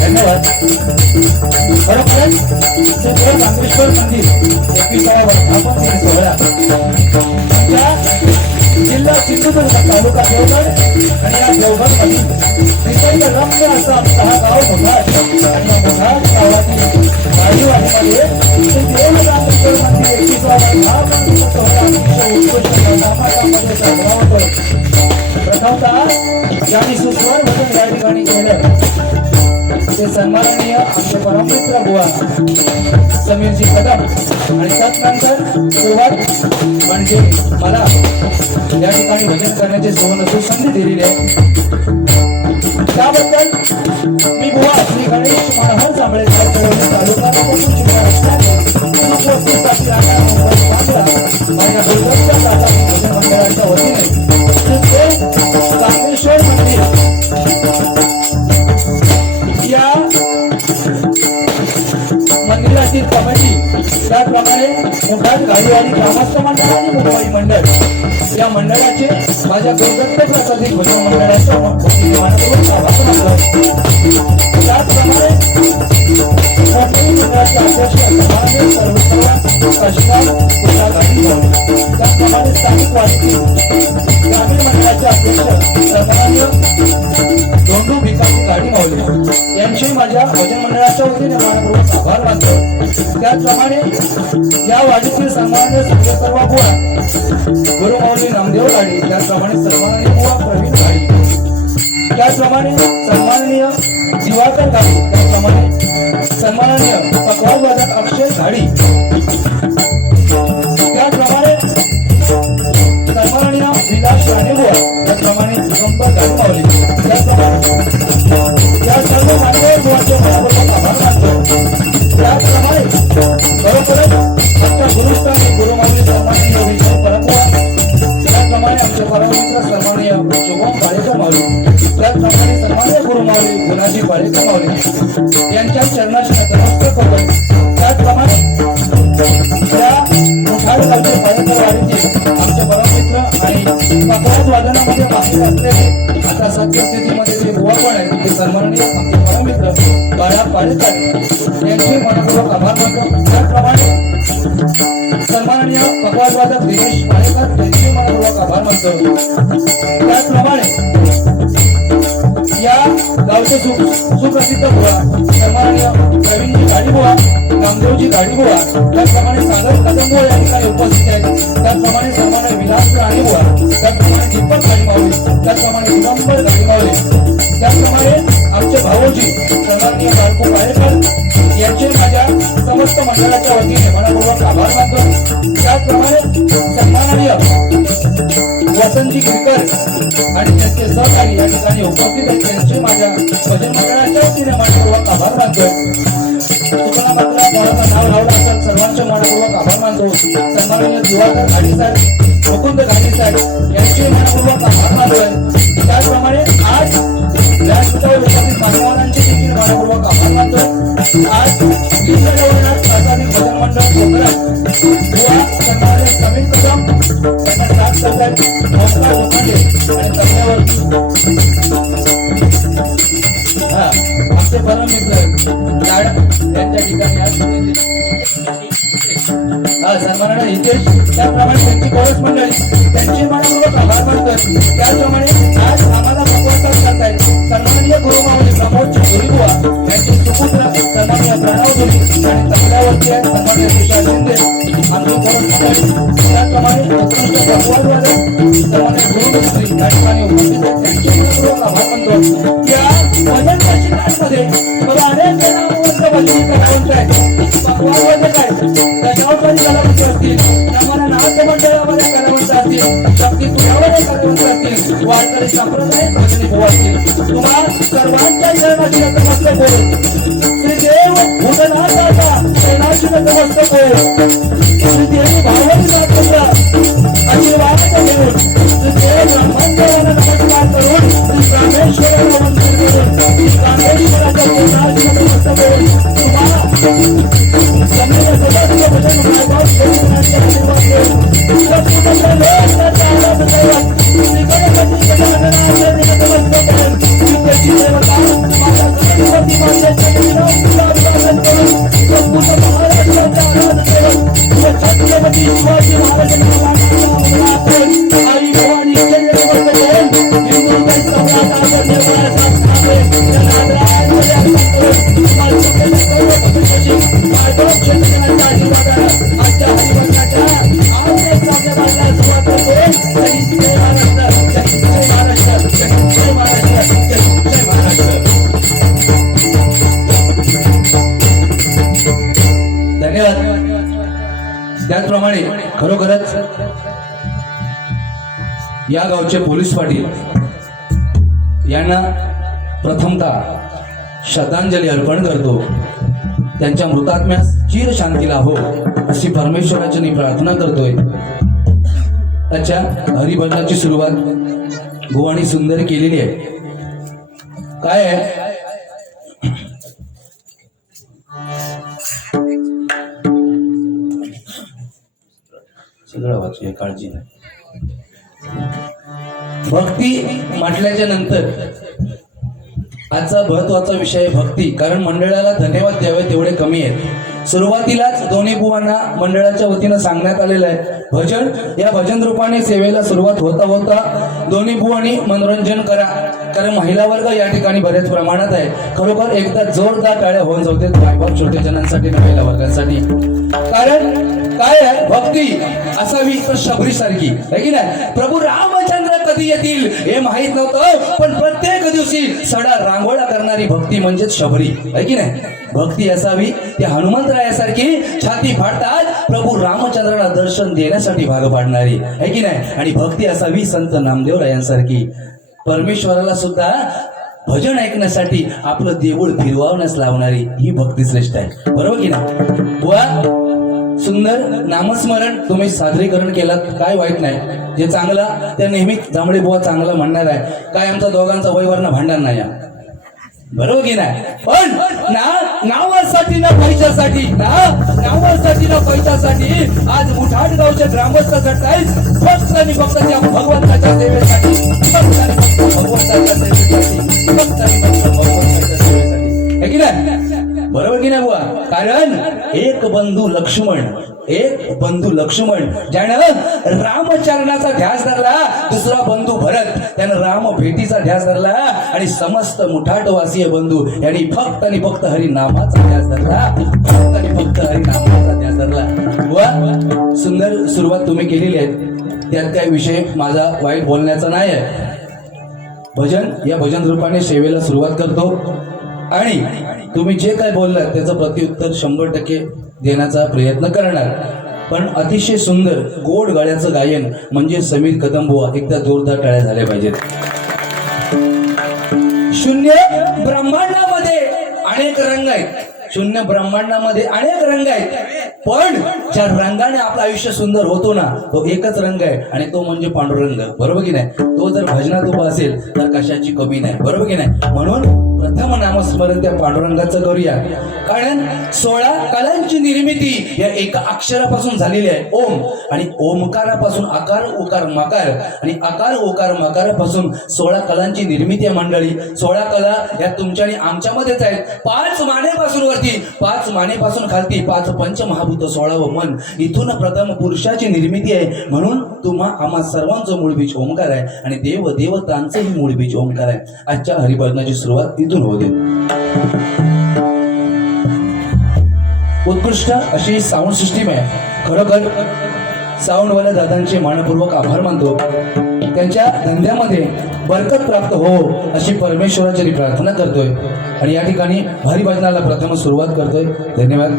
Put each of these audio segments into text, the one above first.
धन्यवाद. खरोखरच श्री रामेश्वर मंदिर 21व्या वर्धापन सोहळा आमच्या जिल्हा सिंधुदुर्ग तालुका देवगड आणि या देवगड मधील निसर्ग रम्य असा आमचा हा गाव मोठा आणि या मोठा गावातील गाडीवाडीमध्ये श्री रामेश्वर मंदिर 21व्या वर्धापन सोहळा अतिशय उत्कृष्ट धामामध्ये साजरा होतो. प्रथमतः यांनी सुस्वर भजन या ठिकाणी केलं ते सन्माननीय आमचे परममित्र बुवा समीरजी कदम आणि त्यानंतर सुरुवात म्हणजे मला या ठिकाणी भजन करण्याची सुवर्ण संधी दिलेली आहे. त्याबद्दल मी बुवा श्री गणेश मनोहर जांभळे तालुका माझ्या गुजरातच्या भजन मंडळाच्या वतीने रामेश्वर मंदिर या मंदिराची कमिटी त्याप्रमाणे मुठात गाडीवाडी ग्रामस्थ मंडळ आणि मुंबई मंडळ या मंडळाचे माझ्या गुजरात प्रसादिक भजन मंडळाच्या मनपूर्वक आभार मानतो. त्याचप्रमाणे मंडळाचे अध्यक्ष सन्माननीय सर्व काशीनाथ पुन्हा गाडी त्याचप्रमाणे स्थानिक वाहिनी ग्रामीण मंडळाचे अध्यक्ष सन्माननीय दोंडू भिकाजी गाडी मावले यांचे माझ्या भजन मंडळाच्या वतीने मनपूर्वक आभार मानतो. त्याचप्रमाणे या वाडीतील सन्माननीय सर्व बुवा गुरुमाऊली नामदेव गाडी त्याचप्रमाणे सन्माननीय बुवा प्रवीण गाडी त्याचप्रमाणे सन्माननीय दिवाकर गाडी त्याचप्रमाणे सन्माननीय पकवाज वादक अक्षय गाडी त्याचप्रमाणे सन्माननीय विलास राणेबुवा त्याचप्रमाणे दिगंबर गाडी मावली त्याचप्रमाणे या सर्व मान्यवर बुवांचे मनपूर्वक आभार मानतो. त्याचप्रमाणे बरोबरच आमच्या गुरुस्थानी गुरुमाऊली सन्माननीय विजय परमबुवा त्याचप्रमाणे आमचे परममित्र सन्माननीय शुभम बाळेकर माऊली त्याचप्रमाणे सन्माननीय गुरुमाऊली गुणाजी बाळेकर माऊली यांच्या चरणाशी नतमस्तक होतो. त्याचप्रमाणे त्या मुठाड गावचे बाळेकर वाडीचे आमचे परममित्र आणि पकवाज वादनामध्ये माहिती असलेले आता सत्यस्थितीमध्ये जे बुवा पण आहेत ते सन्माननीय आमचे परममित्र बाळा पाडेकर यांचे मनपूर्वक आभार मानतो. त्याचप्रमाणे सन्माननीय पकवाजवादक दिनेश पालेकर त्यांचे मनपूर्वक आभार मानतो. त्याचप्रमाणे या गावचे सुप्रसिद्ध बुवा सन्माननीय प्रवीणजी गाडीबुवा, नामदेवजी गाडीबुवा, त्याचप्रमाणे सागर कदमबुवा या ठिकाणी उपस्थित आहेत. त्याचप्रमाणे सन्माननीय विलास राणीबुवा, त्याचप्रमाणे दीपक गाडीमावले, त्याचप्रमाणे दिगंबर गाडीमावले, त्याचप्रमाणे आमचे भाऊजी सन्माननीय बाळकू पालेकर यांचे माझ्या समस्त मंडळाच्या वतीने मनपूर्वक आभार मानतो. त्याचप्रमाणे सन्माननीय वसंतजी गिरकर आणि त्यांचे सहकारी या ठिकाणी उपस्थित आहेत. त्यांचे माझ्या भजन मंडळाच्या वतीने मनपूर्वक आभार मानतोय. तुकाराम मात्र गावाचं नाव लावलं असेल सर्वांचे मनपूर्वक आभार मानतो. सन्माननीय दिवाकर गाडी साहेब, मुकुंद गाडी साहेब यांचे मनपूर्वक आभार मानतोय. त्याचप्रमाणे आज व्यासपीठावर उपस्थित मान्यवरांचे देखील मनपूर्वक आभार मानतोय. आज प्राथमिक भजन मंडळ कोकणात बुवा सन्माननीय समीर कदम त्यांना साथ करतात. ओंकार लोखंडे आणि तबल्यावर आमचे परम मित्र लाड यांच्या ठिकाणी आज सन्माननीय हितेश, त्याप्रमाणे त्यांची कोरस मंडळी त्यांचे मनपूर्वक आभार मानतोय. त्याचप्रमाणे आज आम्हाला पकवाजवाद करतायत सन्माननीय गुरुमावली प्रमोदजी गुरुबुवा यांचे सुपुत्र सन्माननीय प्रणव गुरु आणि तबल्यावरती आहेत सन्माननीय तुषार शिंदे आमचे कोरस मंडळी. त्याचप्रमाणे उत्कृष्ट पकवाजवादक सन्माननीय गुरुमित्री या ठिकाणी उपस्थित आहेत. त्यांचे मनपूर्वक आभार मानतो. या भजन प्रशिक्षणामध्ये मला अनेक नामवंत भजनी कलावंत आहेत, पकवाजवादक आहेत, त्याच्यावरती कलावंत असतील, आम्हाला नाट्य मंडळामध्ये कलावंत असतील, शक्ती तुझ्यामध्ये कलावंत असतील, वारकरी संप्रदाय भजनी बुवा असतील. तुम्हा सर्वांच्या चरणाची नतमस्तक होईल. श्रीदेव भूतनाथाचा चरणाची नतमस्तक होईल. श्रीदेवी भावनी नाथाचा आशीर्वाद घेऊन श्रीदेव ब्रह्मदेवाला नमस्कार करून श्री कामेश्वराला वंदन करून श्री कामेश्वराच्या चरणाची नतमस्तक होईल. तुम्हाला सगळ्या सदाशिव भजन भागवत गोविंदांचे आशीर्वाद घेऊन लक्ष्मीपंत लोकनाथाचा आराध दैवत श्री गणपती गजाननाचे नतमस्तक होईल. त्याची देवता माझ्या सरस्वती मातेचे अभिवादन करून संपूर्ण महाराष्ट्राच्या आराध दैवत छत्रपती शिवाजी महाराजांना आई भवानी नमस्कार करून हिंदुस्थान सम्राट आदरणीय बाळासाहेब ठाकरे यांना आदरांजली अर्पण करून माझ्या सर्व मार्गदर्शन क्षेत्राच्या आशीर्वादाने आजच्या हरिभजनाच्या आजच्या साधनेला सुरुवात करतो. जय महाराष्ट्र, जय महाराष्ट्र, जय महाराष्ट्र, जय महाराष्ट्र. धन्यवाद. त्याचप्रमाणे खरोखरच या गावचे पोलीस पाटील यांना प्रथमतः श्रद्धांजली अर्पण करतो. त्यांच्या मृतात्म्यास चिर शांती लाभो अशी परमेश्वराची मी प्रार्थना करतोय. अच्छा, हरिभजनाची सुरुवात भुवानी सुंदर केलेली आहे. काय आहे सगळं वाचूया, काळजी नाही. भक्ती म्हटल्याच्या नंतर आजचा महत्वाचा विषय आहे भक्ती. कारण मंडळाला धन्यवाद द्यावे तेवढे कमी आहेत. सुरुवातीलाच दोन्ही बुवांना मंडळाच्या वतीनं सांगण्यात आलेलं आहे भजन या भजन रूपाने सेवेला सुरुवात होता होता दोन्ही बुवांनी मनोरंजन करा. कारण महिला वर्ग या ठिकाणी बऱ्याच प्रमाणात आहे. खरोखर एकदा जोरदार टाळ्या होऊन जाऊ मायबाप छोटे जणांसाठी, महिला वर्गासाठी. कारण काय आहे भक्ती असावी तर शबरी सारखी आहे की नाही. प्रभू रामचंद्र कधी येतील हे माहित नव्हतं, पण प्रत्येक दिवशी सडा रांगोळा करणारी भक्ती म्हणजेच शबरी आहे की नाही. भक्ती असावी ते हनुमंतरायासारखी छाती फाडतात प्रभू रामचंद्राला दर्शन देण्यासाठी भाग पाडणारी आहे की नाही. आणि भक्ती असावी संत नामदेवरायांसारखी परमेश्वराला सुद्धा भजन ऐकण्यासाठी आपलं देऊळ फिरवावण्यास लावणारी ही भक्ती श्रेष्ठ आहे. बरोबर की नाही. बुवा सुंदर नामस्मरण तुम्ही सादरीकरण केलात, काय वाईट नाही. जे चांगला ते नेहमी जांभळे बुवा चांगला म्हणणार आहे. काय आमचा दोघांचा वैवर्ण भांडण नाही, बरोबर की नाही. पण नावासाठी ना पैशासाठी नावासाठी ना पैशासाठी आज मुठाट गावचे ग्रामस्थ झटतायत फक्त आणि फक्त त्या भगवंताच्या सेवेसाठी, फक्त आणि फक्त भगवंताच्या सेवेसाठी, फक्त आणि फक्त भगवंताच्या सेवेसाठी, है की नाही. बरोबर की नाही बुवा. कारण एक बंधू लक्ष्मण एक बंधू लक्ष्मण ज्यानं रामचरणाचा ध्यास धरला, दुसरा बंधू भरत त्यानं राम भेटीचा ध्यास धरला आणि समस्त मुठाटवासीय बंधू यांनी फक्त आणि फक्त हरिनामाचा ध्यास धरला, फक्त आणि फक्त हरिनामाचा ध्यास धरला. व सुंदर सुरुवात तुम्ही केलेली आहे, त्यात काही विषय माझा वाईट बोलण्याचा नाही आहे. भजन या भजन रूपाने सेवेला सुरुवात करतो आणि तुम्ही जे काय बोललात त्याचं प्रत्युत्तर 100% देण्याचा प्रयत्न करणार. पण अतिशय सुंदर गोड गाण्याचं गायन म्हणजे समीर कदमबुवा, एकदा जोरदार टाळ्या झाल्या पाहिजेत. शून्य ब्रह्मांडामध्ये अनेक रंग आहेत, शून्य ब्रह्मांडामध्ये अनेक रंग आहेत, पण ज्या रंगाने आपलं आयुष्य सुंदर होतो ना तो एकच रंग आहे आणि तो म्हणजे पांडुरंग. बरोबर की नाही? तो जर भजनात उभा असेल तर कशाची कमी नाही. बरोबर की नाही? म्हणून प्रथम नामस्मरण त्या पांडुरंगाचं करूया. कारण 16 कलांची निर्मिती या एका अक्षरापासून झालेली आहे, ओम. आणि ओमकारापासून आकार उकार मकार आणि आकार उकार मकारापासून 16 कलांची निर्मिती आहे मंडळी. 16 कला या तुमच्या आणि आमच्यामध्येच आहेत. 5 मानेपासून वरती, 5 मानेपासून खालती, 5 पंचमहाभूत 16व मन, इथून प्रथम पुरुषाची निर्मिती आहे. म्हणून तुम्हा आम्हा सर्वांचं मूळ बीज ओमकार आहे आणि देव देवतांचंही मूळ बीज ओमकार आहे. आजच्या हरिभजनाची सुरुवात इथून होते. उत्कृष्ट अशी साऊंड सिस्टीम आहे. खरोखर साऊंडवाल्या दादांचे मनपूर्वक आभार मानतो. त्यांच्या धंद्यामध्ये बरकत प्राप्त हो अशी परमेश्वराची प्रार्थना करतोय आणि या ठिकाणी हरिभजनाला प्रथम सुरुवात करतोय. धन्यवाद.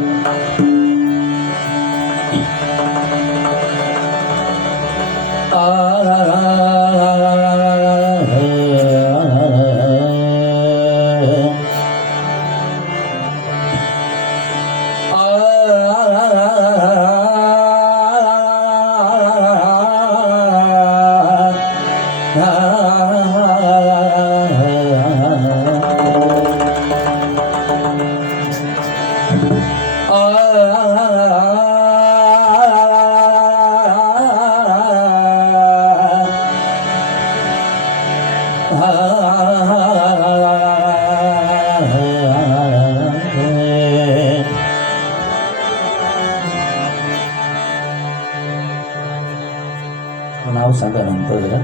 नाव सांगा नंतर जरा.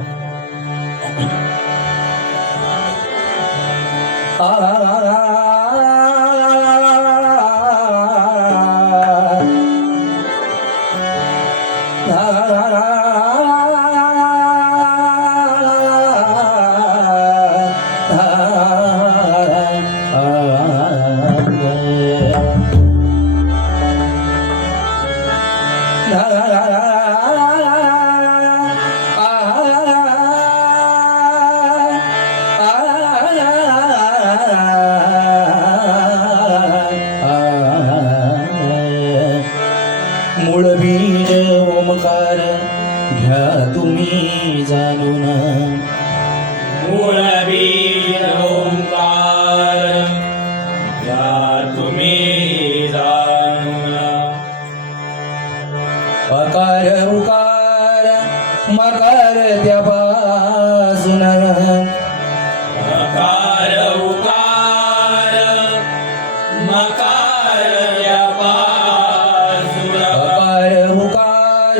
मूळ बीज ओमकार घ्या तुम्ही जाणून, मूळ बीज ओंकार घ्या तुम्ही जाणून, अकार उकार मकार त्यापासून, अकार उकार मकार यापासून, अकार उकार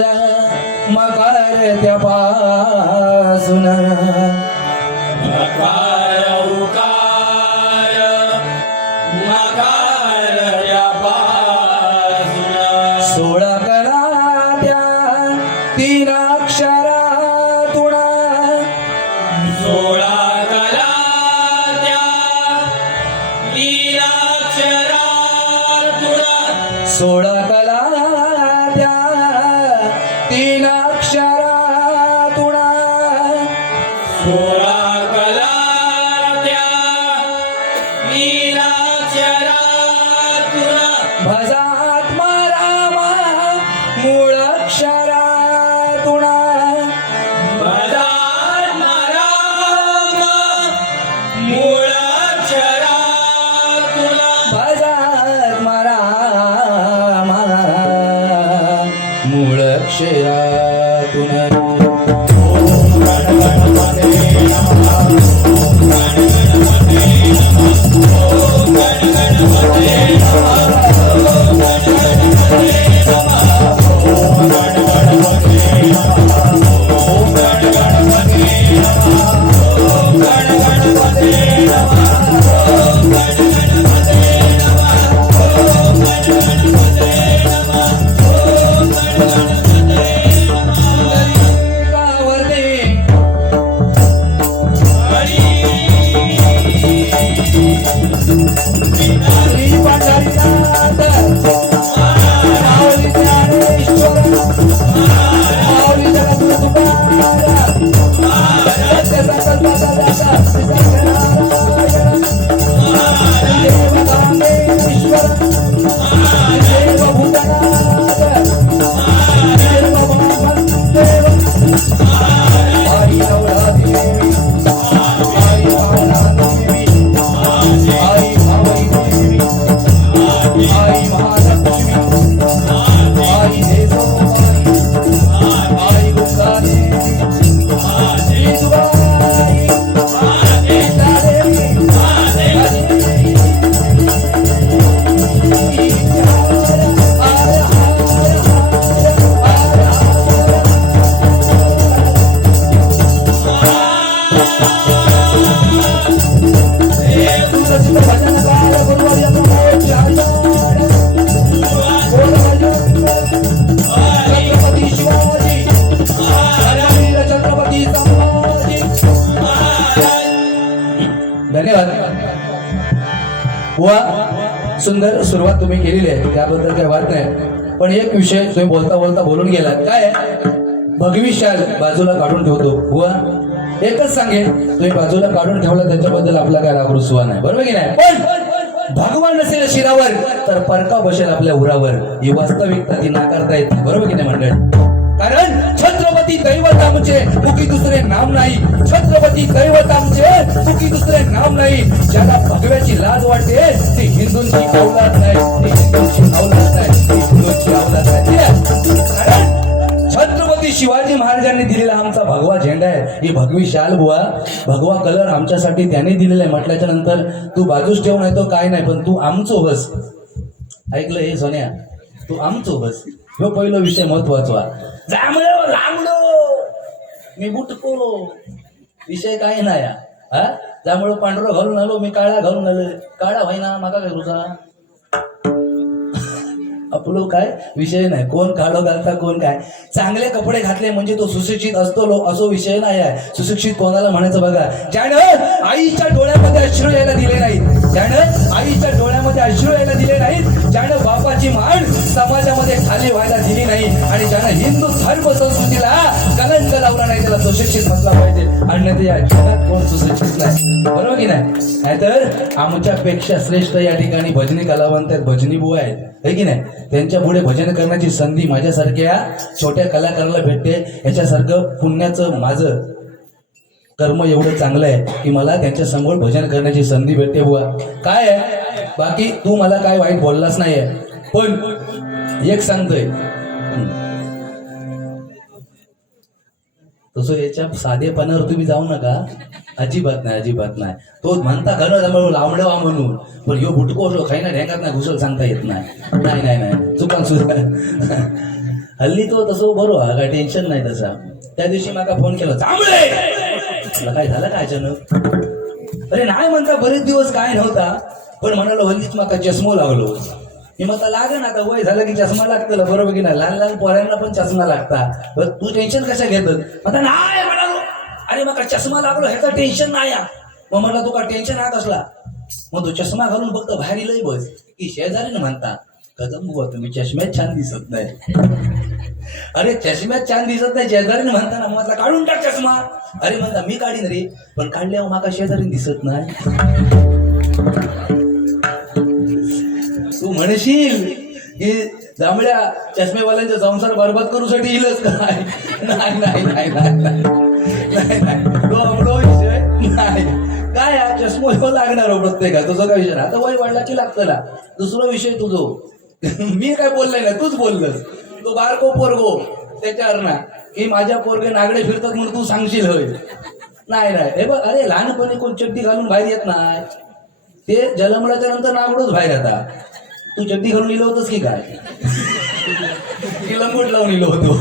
मकार त्यापासून, अकार उकार मकार यापासून, 16 कला त्या 3 अक्षरातून, 16 कला त्या 3 अक्षरातून, 16 कला त्या 3 अक्षरातून, 16 कला त्या 3 अक्षरातून, भजात्मा रामा मूळ अक्षरातून, भजात्मा राम मूळ अक्षरातून, भजात्मा रामा मूळ अक्षरातून. गणपती सुंदर सुरुवात तुम्ही केलेली आहे त्याबद्दल काही वाद नाही, पण एक विषय तुम्ही बोलता बोलता बोलून गेलात. काय आहे? भगवी शाल बाजूला काढून ठेवतो बुवा. एकच सांगेन, तुम्ही बाजूला काढून ठेवला त्याच्याबद्दल आपला काय राग रुसवा नाही, बरोबर की नाही? पण भगवान नसेल शिरावर तर परका बसेल आपल्या उरावर. ही वास्तविकता ती नाकारता येत नाही, बरोबर की नाही मंडळी? कारण छत्रपती दैवत आमचे मुखी दुसरे नाम नाही. छत्रपती दैवत आमचे मुखी दुसरे नाम नाही. ज्याला भगव्याची लाज वाटते ती हिंदूंची अवलाद नाही, ती हिंदूंची अवलाद नाही, ती हिंदूंची अवलाद नाही. कारण छत्रपती शिवाजी महाराजांनी दिलेला आमचा भगवा झेंडा आहे, ही भगवी शाल बुवा. भगवा कलर आमच्यासाठी त्यांनी दिलेला आहे म्हटल्याच्या नंतर तू बाजूच ठेव नाही तो काय नाही, पण तू आमचो बस. ऐकलं हे सोन्या? तू आमचो बस. ह्यो पहिला विषय महत्वाचा. जांभळो लांबडो मी बुटको विषय काय नाही. हा जांभळो पांढरो घालून आलो, मी काळा घालून आलो. काळा व्हायना माका काय तुझा आपलो काय विषय नाही. कोण काळो घालता कोण काय. चांगले कपडे घातले म्हणजे तो सुशिक्षित असतो लो असो विषय नाही आहे. सुशिक्षित कोणाला म्हणायचं बघा, ज्यानं आईच्या डोळ्यामध्ये अश्रू यायला दिले नाहीत, ज्यानं आईच्या डोळ्यामध्ये अश्रू यायला दिले नाहीत, ज्यानं बापाची मान समाजामध्ये खाली व्हायला दिली नाही, आणि ज्यानं हिंदू धर्म संस्कृतीला कलंक लावला नाही त्याला सुशिक्षित म्हटला पाहिजे. आणि या जगात कोण सुशिक्षित नाही, बरोबर की नाही? नाहीतर आमच्यापेक्षा श्रेष्ठ या ठिकाणी भजनी कलावंत आहेत, भजनी बुवा आहेत, है की नाही? त्यांच्या पुढे भजन करण्याची संधी माझ्यासारख्या छोट्या कलाकाराला भेटते. याच्यासारखं पुण्याचं माझं कर्म एवढं चांगलं आहे की मला त्यांच्या समोर भजन करण्याची संधी भेटते बुवा. काय आहे बाकी तू मला काय वाईट बोललाच नाहीये, पण एक सांगतोय तसं याच्या साधेपणावर तुम्ही जाऊ नका. अजिबात नाही, अजिबात नाही. तो म्हणता खरं त्यामुळे लांबडवा म्हणून, पण ह्यो बुटको काही ना ढेंगात नाही घुसल सांगता येत नाही. नाही नाही नाही चुकान सुद्धा हल्ली तो तसं बरोबर काय टेन्शन नाही तसा. त्या दिवशी मला फोन केला, चांगले काय झालं काय अचानक? अरे नाही म्हणता बरेच दिवस काय नव्हता, पण म्हणालो हल्लीच माका चष्मो लागलो. मी म्हणता लागे ना आता वय झालं की चष्मा लागतं, बरोबर की नाही? लहान लहान पोरांना पण चष्मा लागता. तू टेन्शन कशा घेत? आता नाही म्हणालो, अरे मग चष्मा लागलो ह्याचं टेन्शन नाही. मग म्हटलं तू का टेन्शन हा कसला? मग तो चष्मा घालून फक्त बाहेर लय बस की शेजारीने म्हणता कदम बुवा तुम्ही चष्म्यात छान दिसत नाही. अरे चष्म्यात छान दिसत नाही शेजारीने म्हणता ना, म्हटलं काढून टाक चष्मा. अरे म्हणता मी काढीन रे, पण काढल्यावर माका शेजारी दिसत नाही. तू म्हणशील की जांभळ्या चष्मेवाल्यांचा संसार बरबाद करूसाठी येईलच काय? नाही नाही नाही नाही नाही विषय नाही. काय हा चष्मा लागणार हो प्रत्येका, तुझं काय विषय? आता वय वाढला की लागतं ना. दुसरा विषय तुझं मी काय बोललाय ना, तूच बोललंस. तो बारको पोरगो त्याच्यावर ना की माझ्या पोरगे नागडे फिरतात म्हणून तू सांगशील होय? नाही नाही. हे बघ, अरे लहानपणी कोण चड्डी घालून बाहेर येत नाही, ते जन्मल्याच्या नंतर नागडोच बाहेर येतात. तू चड्डी घालून इलो होतस की काय? की लंगोट लावून इलो होतो?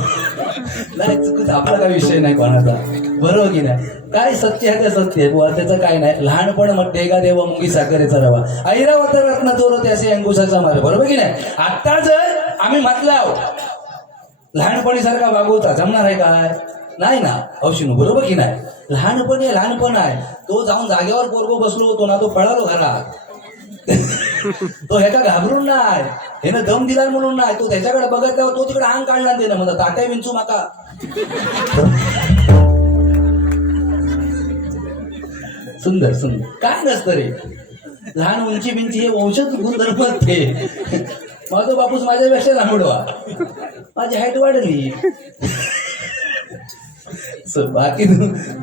नाही चुकत, आपला काय विषय नाही कोणाचा, बरोबर की नाही? काय सत्य आहे ते सत्य आहे बुवा, त्याचं काय नाही. लहानपण मध्ये का देवा मुंगी साखरेचा रवा ऐरावत रत्न चोर त्याचे अंकुशाचा मारे, बरोबर की नाही? आता जर आम्ही म्हटलं लहानपणी सारखा वागवता जमणार आहे काय? नाही ना औषध, बरोबर की नाही? लहानपणी लहानपण आहे. तो जाऊन जागेवर पोरगो बसलो होतो ना, तो पळालो घरात. तो ह्याचा घाबरून नाही, ह्यानं दम दिला म्हणून नाही. तो त्याच्याकडे बघत तो तिकडे अंग काढला ते ना, म्हणतात तात्या विंचू माका. सुंदर सुंदर काय नसतं रे. लहान उंची बिंची हे वंशज गुणधर्म ते. माझा बापूस माझ्यापेक्षा लांबडवा, माझी हाईट वाढली.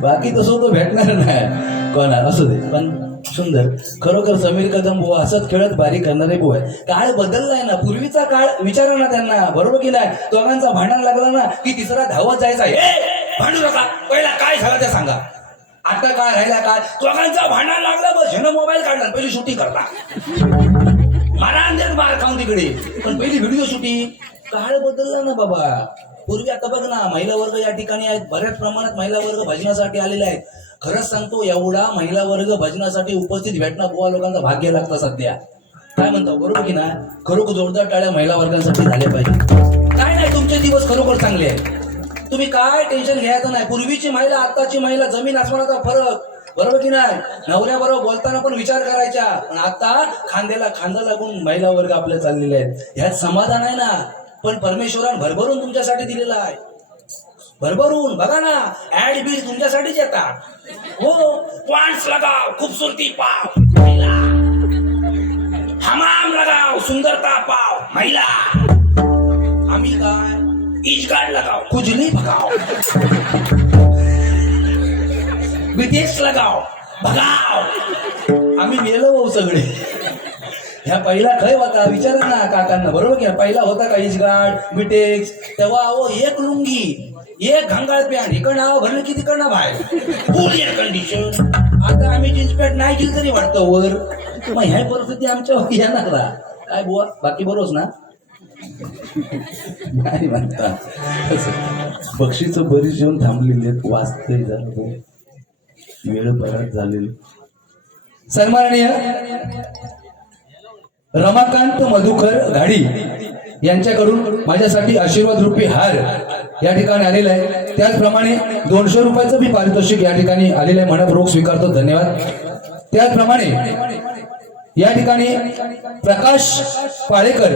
बाकी तसं तो भेटणार नाही कोणा, असू दे. पण सुंदर खरोखर समीर कदम बुवा असंच खेळत बारीक करणारे बुवा आहे. काळ बदललाय ना, पूर्वीचा काळ विचारा ना त्यांना, बरोबर की नाही? दोघांचा भांडण लागला ना की तिसरा धावत जायचा, भांडू नका, पहिला काय झालं ते सांगा. आता काय राहिला काय? दोघांचा भांडण लागला बस ह्यानं मोबाईल काढला, पहिली शूटिंग करता मारा मार खाऊन तिकडे, पण पहिली व्हिडिओ शूटिंग. काळ बदलला ना बाबा. पूर्वी आता बघ ना, महिला वर्ग या ठिकाणी आहेत, बऱ्याच प्रमाणात महिला वर्ग भजनासाठी आलेले आहेत. खरंच सांगतो, एवढा महिला वर्ग भजनासाठी उपस्थित भेटणं बुवा लोकांचा भाग्य लागतं सध्या. काय म्हणतो, बरोबर की नाही? खरोखर जोरदार टाळ्या महिला वर्गांसाठी झाल्या पाहिजे. काय नाही, तुमचे दिवस खरोखर चांगले आहेत, तुम्ही काय टेन्शन घ्यायचं नाही. पूर्वीची महिला आत्ताची महिला जमीन आसमानाचा फरक. बरोबर की नाही? नवऱ्याबरोबर बोलताना पण विचार करायचा. पण आता खांद्याला खांदा लागून महिला वर्ग आपल्या चाललेले आहेत. ह्यात समाधान आहे ना. पण परमेश्वरानं भरभरून तुमच्यासाठी दिलेला आहे. भरभरून बघा ना, ऍड बीड तुमच्यासाठीच येतात. हो, पॉइंट्स लगाव, खूबसूरती पाव महिला, हमाम लगाव, सुंदरता पाव महिला, आम्ही काय इजगाड लगाव, खुजली भगाव, बिटेक्स लगाव भगाव, आम्ही मेलो भाऊ सगळे. ह्या पहिला खय होता विचारा ना काकांना. बरोबर की पहिला होता का इजगाड बिटेक्स? तेव्हा अहो एक लुंगी एक घंगाळ पॅन्ट, इकडं नाव भरलं की तिकडनं बाहेर फुल एअर कंडिशन. आता आम्ही जीन्स पॅन्ट नाही केली तरी वाटतं वर. मग ह्या परिस्थिती आमच्या येणार ना काय बुवा? बाकी बरोच ना नाही म्हणता. बक्षीस बरीच येऊन थांबलेली आहेत. वाचतही झालं भाऊ, वेळ बराच झालेली. सन्माननीय रमाकांत मधुकर घाडी यांच्याकडून माझ्यासाठी आशीर्वाद रूपी हार या ठिकाणी आलेला आहे. त्याचप्रमाणे 200 रुपयाचं मी पारितोषिक या ठिकाणी आलेलं आहे. मनपूर्वक स्वीकारतो, धन्यवाद. त्याचप्रमाणे या ठिकाणी प्रकाश पाळेकर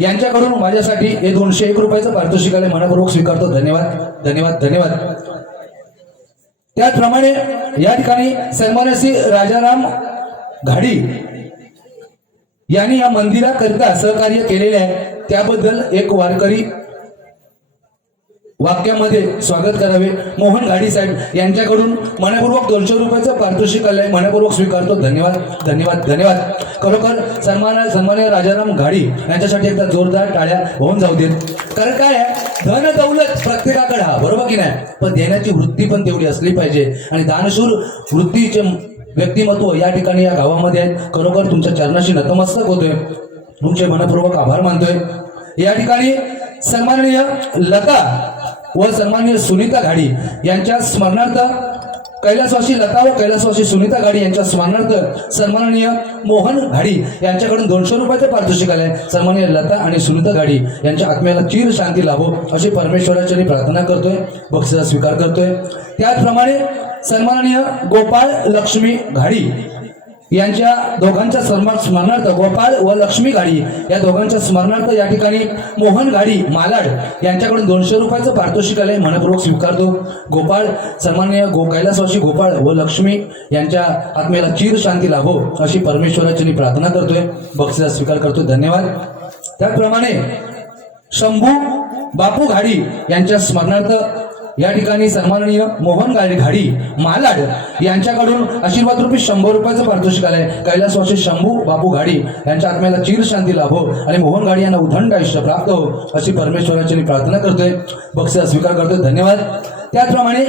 यांच्याकडून माझ्यासाठी हे 201 रुपयाचं पारितोषिक आले. मनपूर्वक स्वीकारतो, धन्यवाद धन्यवाद धन्यवाद. त्याचप्रमाणे या ठिकाणी सन्मान्य श्री राजाराम घाडी यांनी या मंदिराकरिता सहकार्य केलेले आहे. त्याबद्दल एक वारकरी वाक्यामध्ये स्वागत करावे. मोहन घाडी साहेब यांच्याकडून मनपूर्वक 200 रुपयाचं पारितोषिक आलंय. मनपूर्वक स्वीकारतो, धन्यवाद धन्यवाद धन्यवाद. खरोखर सन्मान्य राजाराम घाडी यांच्यासाठी एकदा जोरदार टाळ्या होऊन जाऊ देत. कारण काय आहे, धन दौलत प्रत्येकाकडे हा, बरोबर की नाही? पण देण्याची वृत्ती पण तेवढी असली पाहिजे. आणि दानशूर वृत्तीचे व्यक्तिमत्व या ठिकाणी या गावामध्ये आहेत. खरोखर तुमच्या चरणाशी नतमस्तक होतोय, तुमचे मनपूर्वक आभार मानतोय. या ठिकाणी सन्माननीय लता व सन्माननीय सुनीता घाडी यांच्या स्मरणार्थ कैलासवासी लता व कैलासवासी सुनीता घाडी यांच्या स्मरणार्थ सन्माननीय मोहन घाडी यांच्याकडून 200 रुपयाचं पारितोषिक आलंय. सन्माननीय लता आणि सुनीता घाडी यांच्या आत्म्याला चिर शांती लाभो अशी परमेश्वराची प्रार्थना करतोय, बक्षिसा स्वीकार करतोय. त्याचप्रमाणे सन्माननीय गोपाळ लक्ष्मी घाडी यांच्या दोघांच्या स्मरणार्थ, गोपाळ व लक्ष्मी घाडी या दोघांच्या स्मरणार्थ या ठिकाणी मोहन घाडी मालाड यांच्याकडून 200 रुपयाचं पारितोषिक आलंय. मनपूर्वक स्वीकारतो. गोपाळ सन्माननीय कैलासवासी गोपाळ व लक्ष्मी यांच्या आत्म्याला चिर शांती लाभो अशी परमेश्वराची प्रार्थना करतोय, बक्षिसा स्वीकार करतो, धन्यवाद. त्याचप्रमाणे शंभू बापू घाडी यांच्या स्मरणार्थ या ठिकाणी सन्माननीय मोहन घाडी मालाड यांच्याकडून आशीर्वाद रूपी 100 रुपयाचं पारितोषिक आलंय. कैलासवासी शंभू बापू घाडी यांच्या आत्म्याला चिर शांती लाभो आणि मोहन घाडी यांना उदंड आयुष्य प्राप्त हो अशी परमेश्वराची प्रार्थना करतोय, बक्षिसा स्वीकार करतोय, धन्यवाद. त्याचप्रमाणे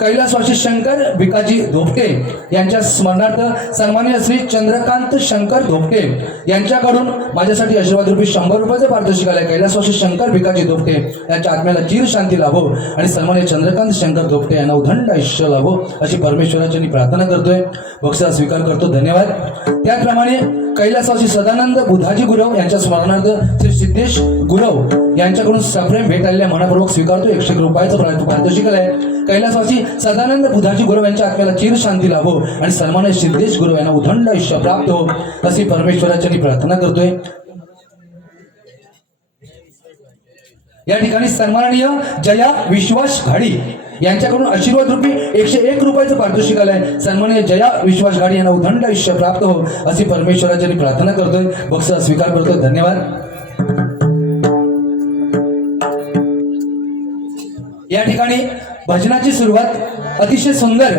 कैलासवासी शंकर भिकाजी धोपटे यांच्या स्मरणार्थ सन्माननीय श्री चंद्रकांत शंकर धोपटे यांच्याकडून माझ्यासाठी आशीर्वाद रूपी 100 रुपयाचं पारितोषिक आलंय. कैलासवासी शंकर भिकाजी धोपटे यांच्या आत्म्याला चिर शांती लाभो आणि सन्माननीय चंद्रकांत शंकर धोपटे यांना उदंड आयुष्य लाभो अशी परमेश्वराची प्रार्थना करतोय, बक्षिसा स्वीकार करतो, धन्यवाद. त्याचप्रमाणे कैलासवासी सदानंद बुधाजी गुरव यांच्या स्मरणार्थ श्री सिद्धेश गुरव यांच्याकडून सप्रेम भेट आलेल्या मनपूर्वक स्वीकारतो. 101 रुपयाचं पारितोषिक आलंय. कैलासवासी सदानंद बुधाजी गुरव यांच्या आत्म्याला चिर शांती लाभो आणि सन्माननीय सिद्धेश गुरव यांना उदंड आयुष्य प्राप्त हो अशी परमेश्वराची प्रार्थना करतोय. या ठिकाणी सन्माननीय जया विश्वास घाडी यांच्याकडून आशीर्वाद रूपी 101 रुपयाचं पारितोषिक आलंय. सन्माननीय जया विश्वास घाडी यांना उदंड आयुष्य प्राप्त हो अशी परमेश्वराची प्रार्थना करतोय, बक्षिसा स्वीकार करतोय, धन्यवाद. या ठिकाणी भजनाची सुरुवात अतिशय सुंदर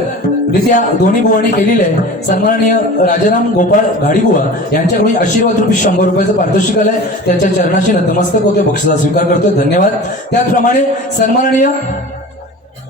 रित्या दोन्ही बुवांनी केलेली आहे. सन्माननीय राजाराम गोपाळ घाडीबुवा यांच्याकडून आशीर्वाद रूपी 100 रुपयाचं पारितोषिक आलंय. त्यांच्या चरणाशी नतमस्तक होते, बक्षिसा स्वीकार करतोय, धन्यवाद. त्याचप्रमाणे सन्माननीय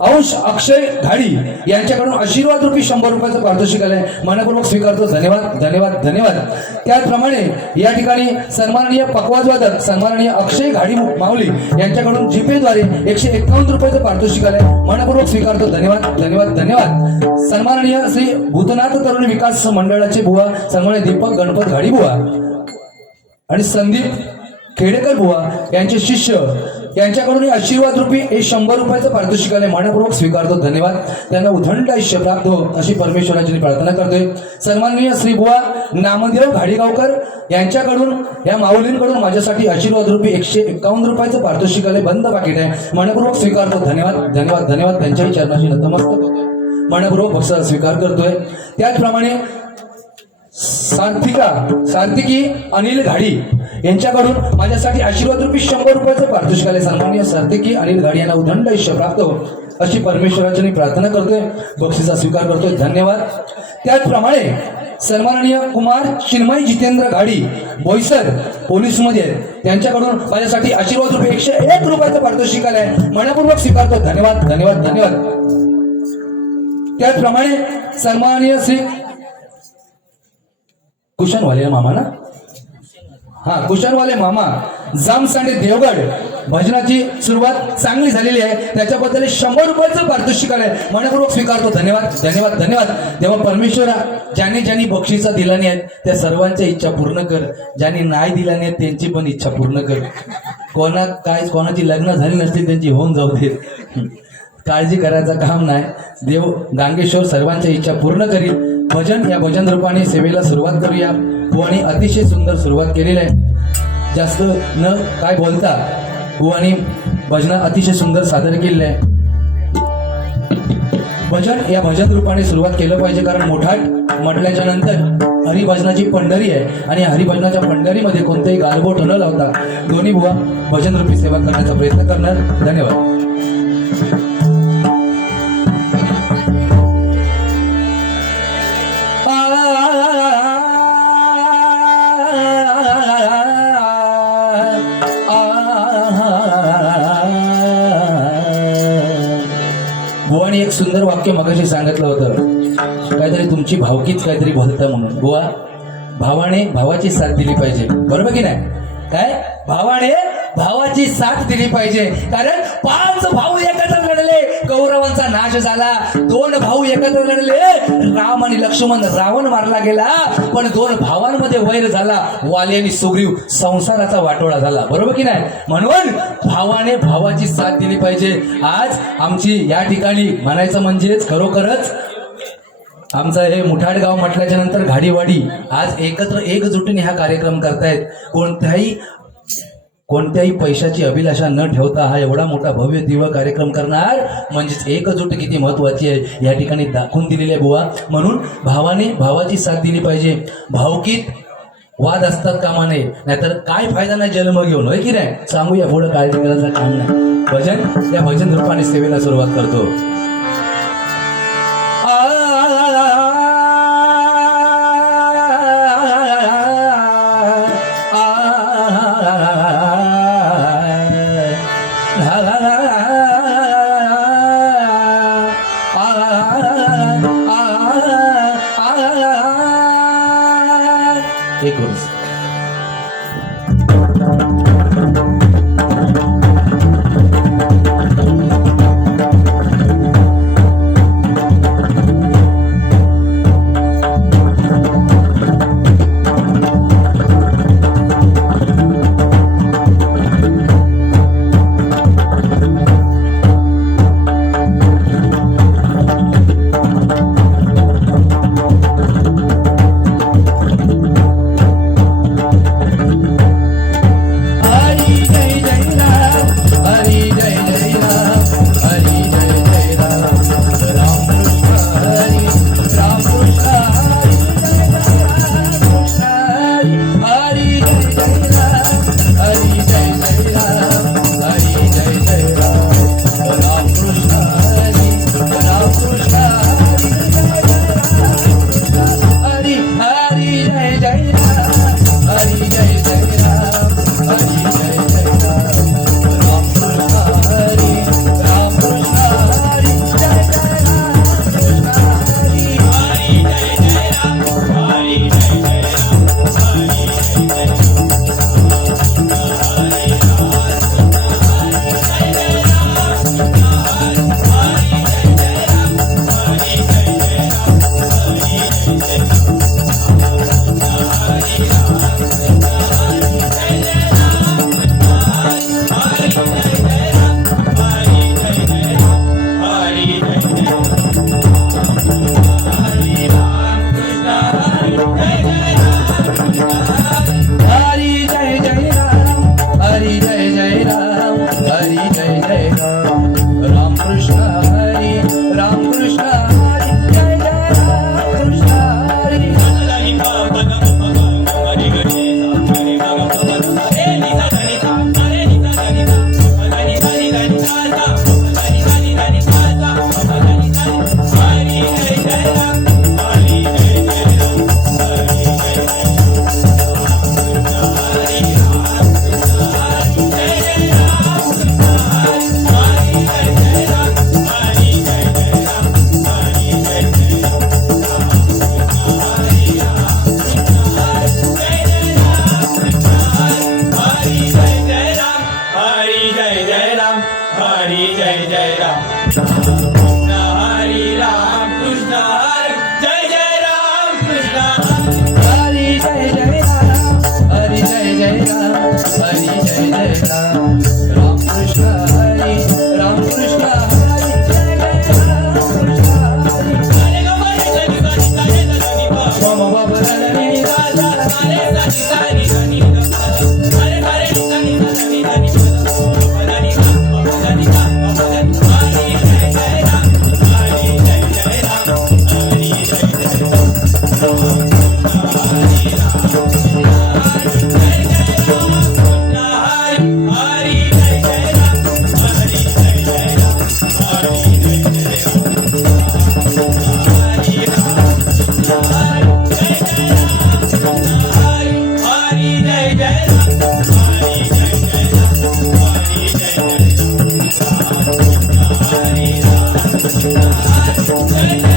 अंश अक्षय घाडी यांच्याकडून आशीर्वाद रूपी 100 रुपयाचं पारितोषिक आलंय. मनपूर्वक स्वीकारतो, धन्यवाद धन्यवाद धन्यवाद. त्याचप्रमाणे या ठिकाणी सन्माननीय पकवाजवादक सन्माननीय अक्षय घाडी माऊली यांच्याकडून जीपेद्वारे 151 रुपयाचं पारितोषिक आलंय. मनपूर्वक स्वीकारतो, धन्यवाद धन्यवाद धन्यवाद. सन्माननीय श्री भूतनाथ तरुण विकास मंडळाचे बुवा सन्माननीय दीपक गणपत घाडी बुवा आणि संदीप खेडेकर बुवा यांचे शिष्य यांच्याकडून हे आशीर्वाद रूपी हे 100 रुपयाचं पारितोषिकाने मनपूर्वक स्वीकारतो. धन्यवाद. त्यांना उदंड आयुष्य प्राप्त हो अशी परमेश्वराची मी प्रार्थना करतोय. सन्माननीय श्री बुवा नामदेव घाडीगावकर यांच्याकडून या माऊलींकडून माझ्यासाठी आशीर्वाद रूपी 151 रुपयाचं पारितोषिकाने बंद पाकिट आहे. मनपूर्वक स्वीकारतो. धन्यवाद धन्यवाद धन्यवाद. त्यांच्याही चरणाशी नतमस्तक होतोय. मनपूर्वक बक्षिसाचा स्वीकार करतोय. त्याचप्रमाणे सार्थिकी अनिल घाडी यांच्याकडून माझ्यासाठी आशीर्वाद रूपी 100 रुपयाचं पारितोषिकाले. सन्माननीय सार्थिकी अनिल घाडी यांना उदंड आयुष्य प्राप्त हो अशी परमेश्वराची मी प्रार्थना करतोय. बक्षिसाचा स्वीकार करतोय. धन्यवाद. त्याचप्रमाणे सन्माननीय कुमार चिन्मय जितेंद्र घाडी बोईसर पोलीसमध्ये आहेत. त्यांच्याकडून माझ्यासाठी आशीर्वाद रूपी 101 रुपयाचं पारितोषिकाले मनपूर्वक स्वीकारतो. धन्यवाद धन्यवाद धन्यवाद. त्याचप्रमाणे सन्माननीय श्री कुशनवाले मामा ना, कुशनवाले मामा जामसांडे देवगड भजनाची सुरुवात चांगली झालेली आहे. त्याच्याबद्दल 100 रुपयाचं पारितोषिक आहे. मनपूर्वक स्वीकारतो. धन्यवाद धन्यवाद धन्यवाद. तेव्हा परमेश्वरा ज्यांनी ज्यांनी बक्षिसा दिला नाहीत त्या सर्वांच्या इच्छा पूर्ण कर. ज्यांनी नाही दिला नाहीत त्यांची पण इच्छा पूर्ण कर. कोणाची लग्न झाली नसतील त्यांची होऊन जाऊ देत. काळजी करायचं काम नाही. देव गांगेश्वर सर्वांच्या इच्छा पूर्ण करील. भजन या भजन रूपाने सेवेला सुरुवात करूया. बुवानी अतिशय सुंदर सुरुवात केलेली आहे. जास्त न काय बोलता बुवानी भजन अतिशय सुंदर सादर केलेलं आहे. भजन या भजन रूपाने सुरुवात केलं पाहिजे, कारण मोठाट म्हटल्याच्या नंतर हरिभजनाची पंढरी आहे आणि हरिभजनाच्या पंढरीमध्ये कोणतेही गालबोट न लावता दोन्ही बुवा भजन रूपी सेवा करण्याचा प्रयत्न करणार. धन्यवाद. बुवानी एक सुंदर वाक्य मगाशी सांगितलं होतं, काहीतरी तुमची भावकीच काहीतरी बोलता म्हणून. बुवा भावाने भावाची साथ दिली पाहिजे, बरोबर की नाही? काय भावाने भावाची साथ दिली पाहिजे, कारण 5 भाऊ एकत्र लढले, कौरवांचा नाश झाला. 2 भाऊ एकत्र लढले, राम आणि लक्ष्मण, रावण मारला गेला. पण 2 भावांमध्ये वैर झाला, वाली आणि सुग्रीव, संसाराचा वाटोळा झाला, बरोबर की नाही? म्हणून भावाने भावाची साथ दिली पाहिजे. आज आमची या ठिकाणी म्हणायचं म्हणजेच खरोखरच आमचं हे मुठाड गाव म्हटल्याच्या नंतर घाडीवाडी आज एकत्र एकजुटीने हा कार्यक्रम करतायत. कोणत्याही पैशाची अभिलाषा न ठेवता हा एवढा मोठा भव्य दिव्य कार्यक्रम करणार म्हणजेच एकजूट किती महत्वाची आहे या ठिकाणी दाखवून दिलेली आहे बुवा. म्हणून भावाने भावाची साथ दिली पाहिजे. भावकीत वाद असतात कामा नये, नाहीतर काय फायदा नाही जन्म घेऊन, होय की नाही? सांगूया पुढे काळजी करायचं काम नाही. भजन या भजन रूपाने सेवेला सुरुवात करतो. एक वर्ष जय राम कृष्ण हरी राम कृष्ण हरी जय जय राम कृष्ण हरी जय जय राम हरी जय जय राम हरी जय जय राम राम कृष्ण हरी राम कृष्ण हरी जय जय राम कृष्ण हरी अरे गमरे जनी जनी जनी जनी मम बाबा नी राजा अरे जनी जनी जनी अरे अरे जनी जनी जनी जनी जनी हरी जय जय राम हरी जय जय राम हरी जय जय राम हरी जय